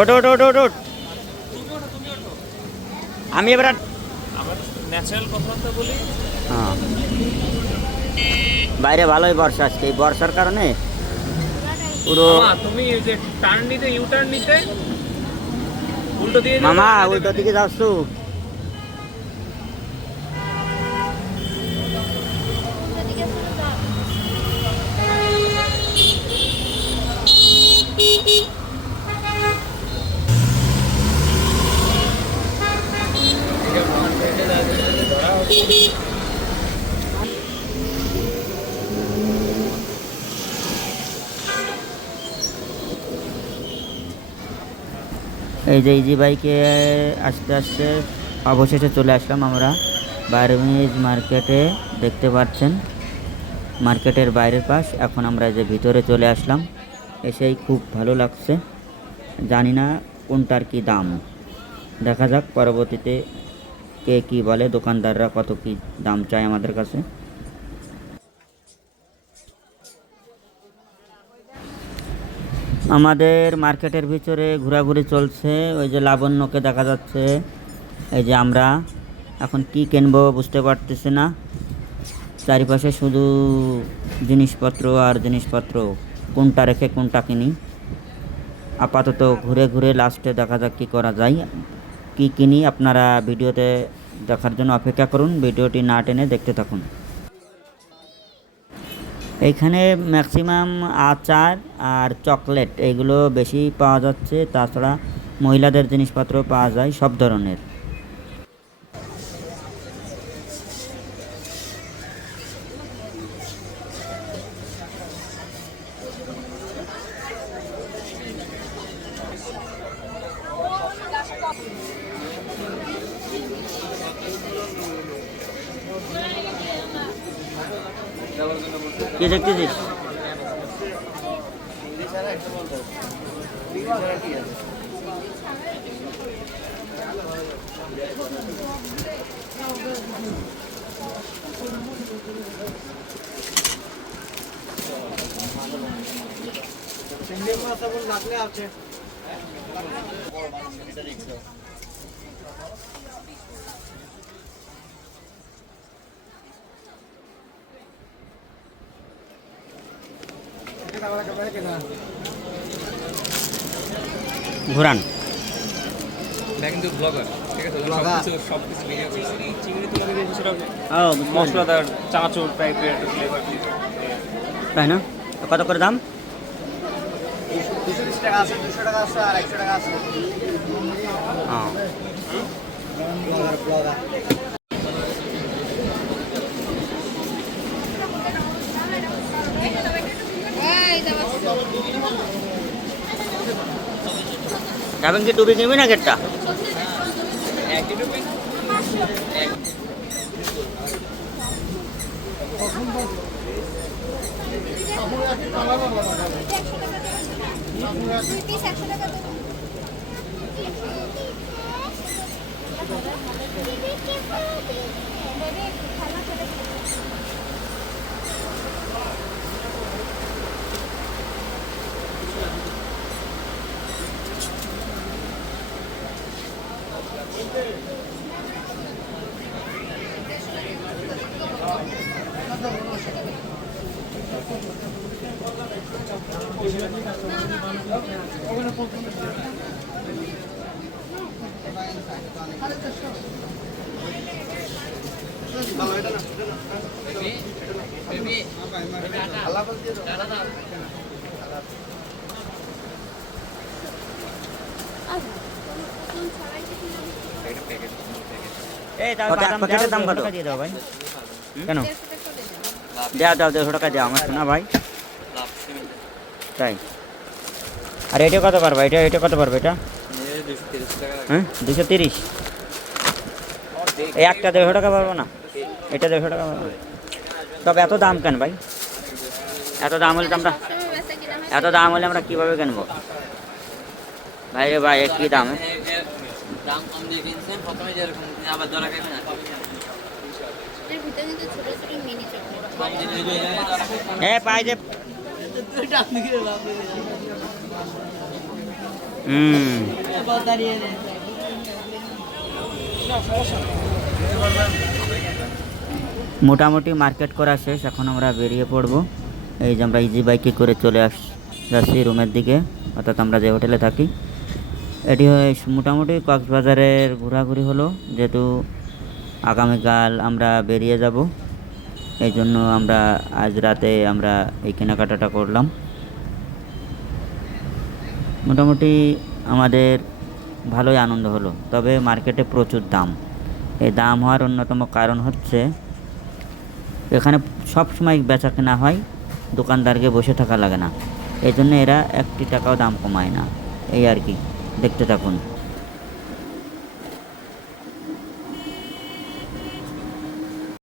ওঠ ওঠ ওঠ ওঠ ওঠ। আমি এবার ন্যাচারাল কথাবার্তা বলি। হ্যাঁ, বাইরে ভালোই বর্ষা আজকে, এই বর্ষার কারণে পুরো। তুমি এই যে টার্ন নিতে, ইউ টার্ন নিতে উল্টো দিয়ে মামা উল্টো দিকে যাচ্ছ। এই যে ইজি বাইকে আস্তে আস্তে অবশেষে চলে আসলাম আমরা বারমিজ মার্কেটে। দেখতে পাচ্ছেন মার্কেটের বাইরের পাশ। এখন আমরা যে ভিতরে চলে আসলাম, এসেই খুব ভালো লাগছে। জানি না কোনটার কি দাম, দেখা যাক পরবর্তীতে কে কি বলে, দোকানদাররা কত কি দাম চায় আমাদের কাছে। আমাদের মার্কেটের ভিতরে ঘোরাঘুরি চলছে। ওই যে লাবণ্যকে দেখা যাচ্ছে। এই যে আমরা এখন কি কিনবো বুঝতে পারতেছি না, চারিপাশে শুধু জিনিসপত্র আর জিনিসপত্র, কোনটা রেখে কোনটা কিনি। আপাতত ঘুরে ঘুরে লাস্টে দেখা যাক কী করা যায়, কি কিনি। আপনারা ভিডিওতে দেখার জন্য অপেক্ষা করুন, ভিডিওটি না টেনে দেখতে থাকুন। এইখানে ম্যাক্সিমাম আচার আর চকলেট এইগুলো বেশি পাওয়া যাচ্ছে, তাছাড়া মহিলাদের জিনিসপত্র পাওয়া যায় সব ধরনের। কি দেখতেছিস? ঘুরান কিন্তু ব্লগার, ঠিক আছে, সবকিছু ভিডিও করছি। চিংড়ি তুলে দিয়ে কিছুটা মশলাদার চানাচুর টাইপের ফ্লেভার, তাই না? কত করে দাম? 220 টাকা আছে, 200 টাকা আছে, আর 100 টাকা আছে। হ্যাঁ, যাবেন কি টুপি কিনবি না গেটটা? প্যাকেটের দাম কত? দিয়ে দাও ভাই। কেন? দাও দাও, 150 টাকা দাও আমার শোনা ভাই। তাই? আর এটা কত পারবে? এটা কত পারবে? এটা হ্যাঁ 230। এই একটা 150 টাকা পারবো না, এটা 150 টাকা পারবো। তবে এত দাম কেন ভাই? এত দাম হলে আমরা কীভাবে কিনবো ভাই রে ভাই? কী দাম? দাম কম দিয়ে কিনছেন প্রথমে, যেরকম আবার ধরা খাবেন না। এর ভিতরে কিন্তু ছোট ছোট মিনি চকলেট কম দিয়ে হ্যাঁ পাই যে দুইটা আপনি কি লাভ হুম মোটামুটি মার্কেট করা শেষ, এখন আমরা বেরিয়ে পড়বো। এই যে আমরা ইজি বাইকে করে চলে যাচ্ছি রুমের দিকে, অর্থাৎ আমরা যে হোটেলে থাকি। এটি মোটামুটি কক্সবাজারের ঘোরাঘুরি হলো, যেহেতু আগামীকাল আমরা বেরিয়ে যাব, এই জন্য আমরা আজ রাতে আমরা এই কেনাকাটাটা করলাম। মোটামুটি আমাদের ভালোই আনন্দ হলো, তবে মার্কেটে প্রচুর দাম। এই দাম হওয়ার অন্যতম কারণ হচ্ছে এখানে সব সময় বেচা কেনা হয়, দোকানদারকে বসে থাকা লাগে না, এই জন্য এরা 1 টাকাও দাম কমায় না। এই আর কি, দেখতে থাকুন।